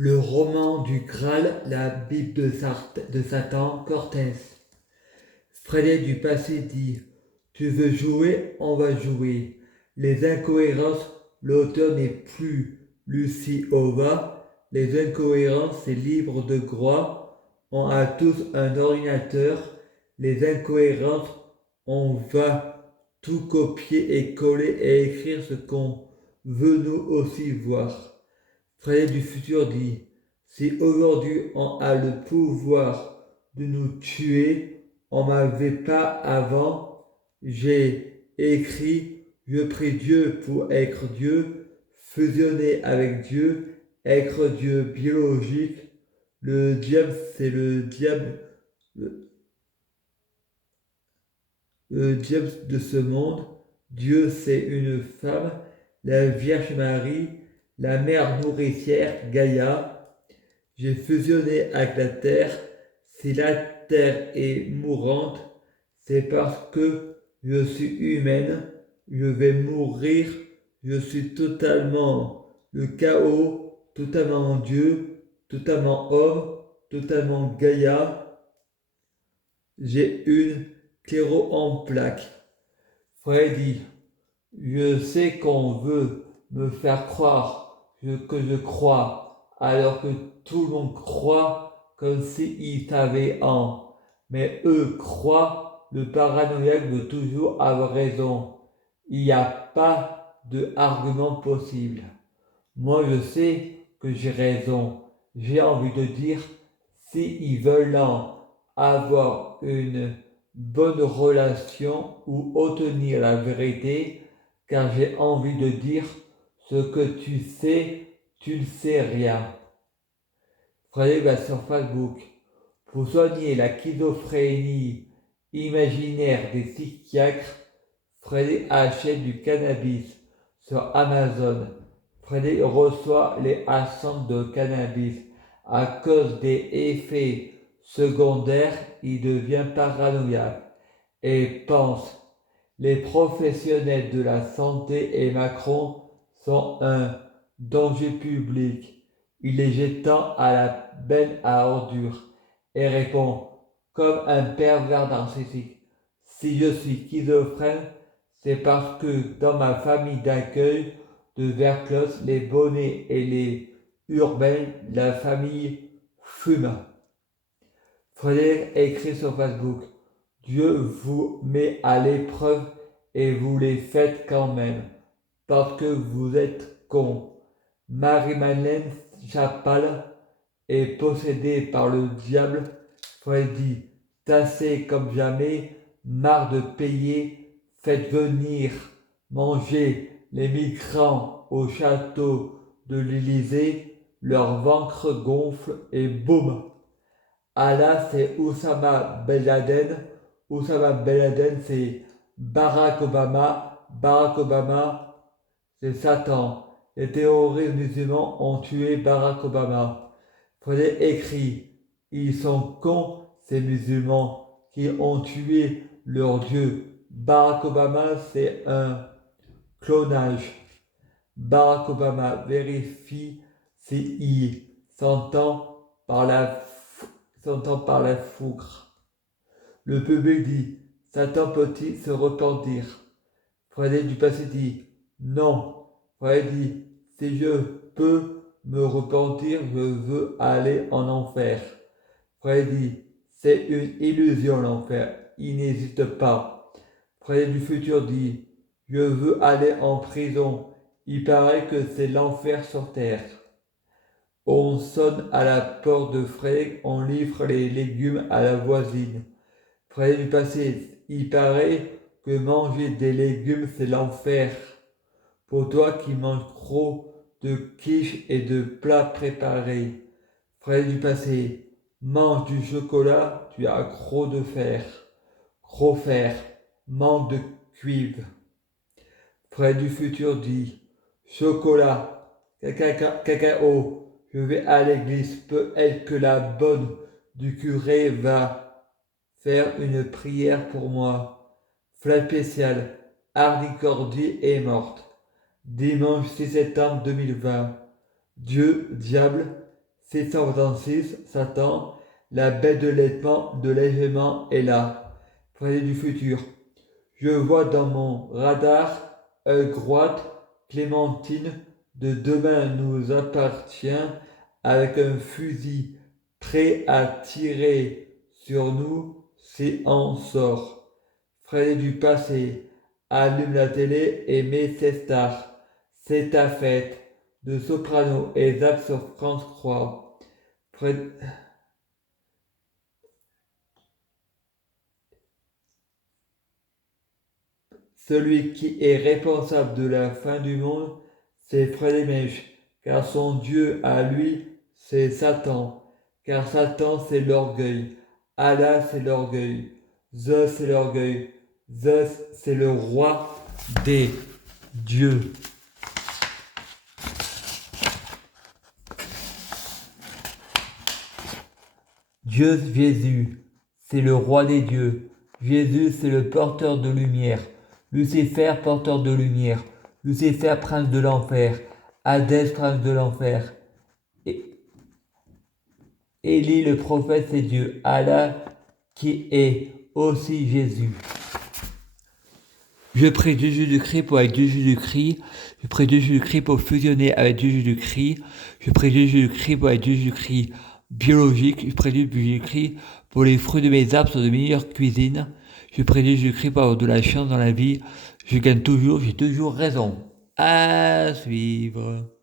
Le roman du Graal, la Bible de Satan, Cortés. Frédéric du passé dit: Tu veux jouer, on va jouer. Les incohérences, l'auteur n'est plus Lucie Ova. Les incohérences, c'est livre de Groix. On a tous un ordinateur. Les incohérences, on va tout copier et coller et écrire ce qu'on veut nous aussi voir. Frédéric du futur dit: Si aujourd'hui on a le pouvoir de nous tuer, on m'avait pas avant, j'ai écrit, je prie Dieu pour être Dieu, fusionner avec Dieu, être Dieu biologique. Le diable, c'est le, le diable de ce monde. Dieu, c'est une femme, la Vierge Marie, la mère nourricière, Gaïa. J'ai fusionné avec la terre. Si la terre est mourante, c'est parce que je suis humaine. Je vais mourir. Je suis totalement le chaos, totalement Dieu, totalement homme, totalement Gaïa. J'ai une cléro en plaque. Freddy, je sais qu'on veut me faire croire que je crois, alors que tout le monde croit comme s'il savait en. Mais eux croient, le paranoïaque veut toujours avoir raison. Il n'y a pas d'argument possible. Moi, je sais que j'ai raison. J'ai envie de dire, s'ils veulent avoir une bonne relation ou obtenir la vérité, car j'ai envie de dire, ce que tu ne sais rien. Frédéric va sur Facebook. Pour soigner la schizophrénie imaginaire des psychiatres, Frédéric achète du cannabis sur Amazon. Frédéric reçoit les ascentes de cannabis. À cause des effets secondaires, il devient paranoïaque et pense: les professionnels de la santé et Macron sont un danger public. Il les jetant à la benne à ordures et répond comme un pervers narcissique: si je suis schizophrène, c'est parce que dans ma famille d'accueil de Verclos, les bonnets et les urbains, la famille fume. Frédéric écrit sur Facebook: Dieu vous met à l'épreuve et vous les faites quand même, parce que vous êtes con. Marie-Madeleine Chapal est possédée par le diable. Freddy, tassé comme jamais, marre de payer, faites venir manger les migrants au château de l'Élysée, leur ventre gonfle et boum. Allah, c'est Oussama Ben Laden. Oussama Ben Laden, c'est Barack Obama. Barack Obama, c'est Satan. Les terroristes musulmans ont tué Barack Obama. Frédéric écrit: ils sont cons, ces musulmans, qui ont tué leur Dieu. Barack Obama, c'est un clonage. Barack Obama vérifie s'il s'entend par la fougre. Le public dit: Satan peut-il se repentir? Frédéric du passé dit: non. Frédéric dit: si je peux me repentir, je veux aller en enfer. Frédéric dit: c'est une illusion l'enfer, il n'existe pas. Frédéric du futur dit: je veux aller en prison, il paraît que c'est l'enfer sur terre. On sonne à la porte de Frédéric, on livre les légumes à la voisine. Frédéric du passé: il paraît que manger des légumes c'est l'enfer. Pour toi qui manges trop de quiche et de plats préparés. Frédéric du passé: mange du chocolat, tu as trop de fer. Gros fer, manque de cuivre. Frédéric du futur dit: chocolat, cacao, je vais à l'église, peut-être que la bonne du curé va faire une prière pour moi. Flash spécial, Hardy Cordy est morte. Dimanche 6 septembre 2020. Dieu, diable, 666, Satan, la bête de l'élèvement est là. Prédit du futur. Je vois dans mon radar œil droite, Clémentine, de demain nous appartient, avec un fusil prêt à tirer sur nous si on sort. Freddy du passé, allume la télé et met ses stars. C'est ta fête, de soprano et zap sur France 3. Celui qui est responsable de la fin du monde, c'est Freddy Mèche, car son Dieu à lui, c'est Satan, car Satan c'est l'orgueil, Allah c'est l'orgueil, Zeus c'est l'orgueil, Zeus c'est le roi des dieux. Dieu Jésus, c'est le roi des dieux. Jésus, c'est le porteur de lumière. Lucifer, porteur de lumière. Lucifer, prince de l'enfer. Hadès, prince de l'enfer. Élie, le prophète, c'est Dieu. Allah, qui est aussi Jésus. Je prie Dieu Jésus-Christ pour avec Dieu Jésus-Christ. Je prie Dieu Jésus-Christ pour fusionner avec Dieu Jésus-Christ. Je prie Dieu Jésus-Christ pour avec Dieu Jésus-Christ biologique. Je prie Dieu Jésus-Christ pour les fruits de mes arbres sont de meilleure cuisine. Je prie Dieu Jésus-Christ pour avoir de la chance dans la vie. Je gagne toujours, j'ai toujours raison. À suivre.